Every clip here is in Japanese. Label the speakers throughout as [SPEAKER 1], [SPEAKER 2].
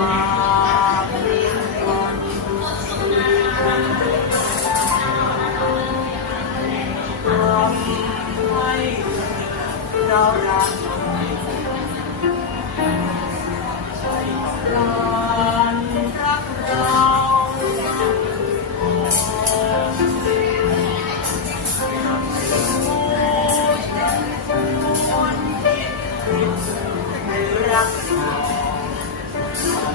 [SPEAKER 1] Bye.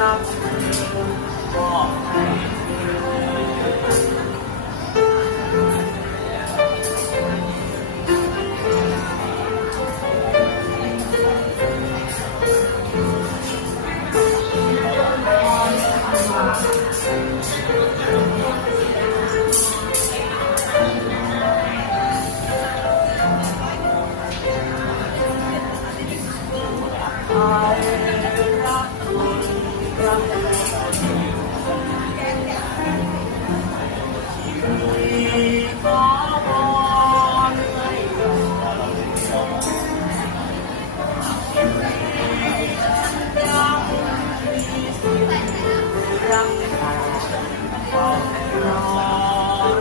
[SPEAKER 1] Bye.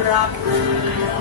[SPEAKER 1] rock.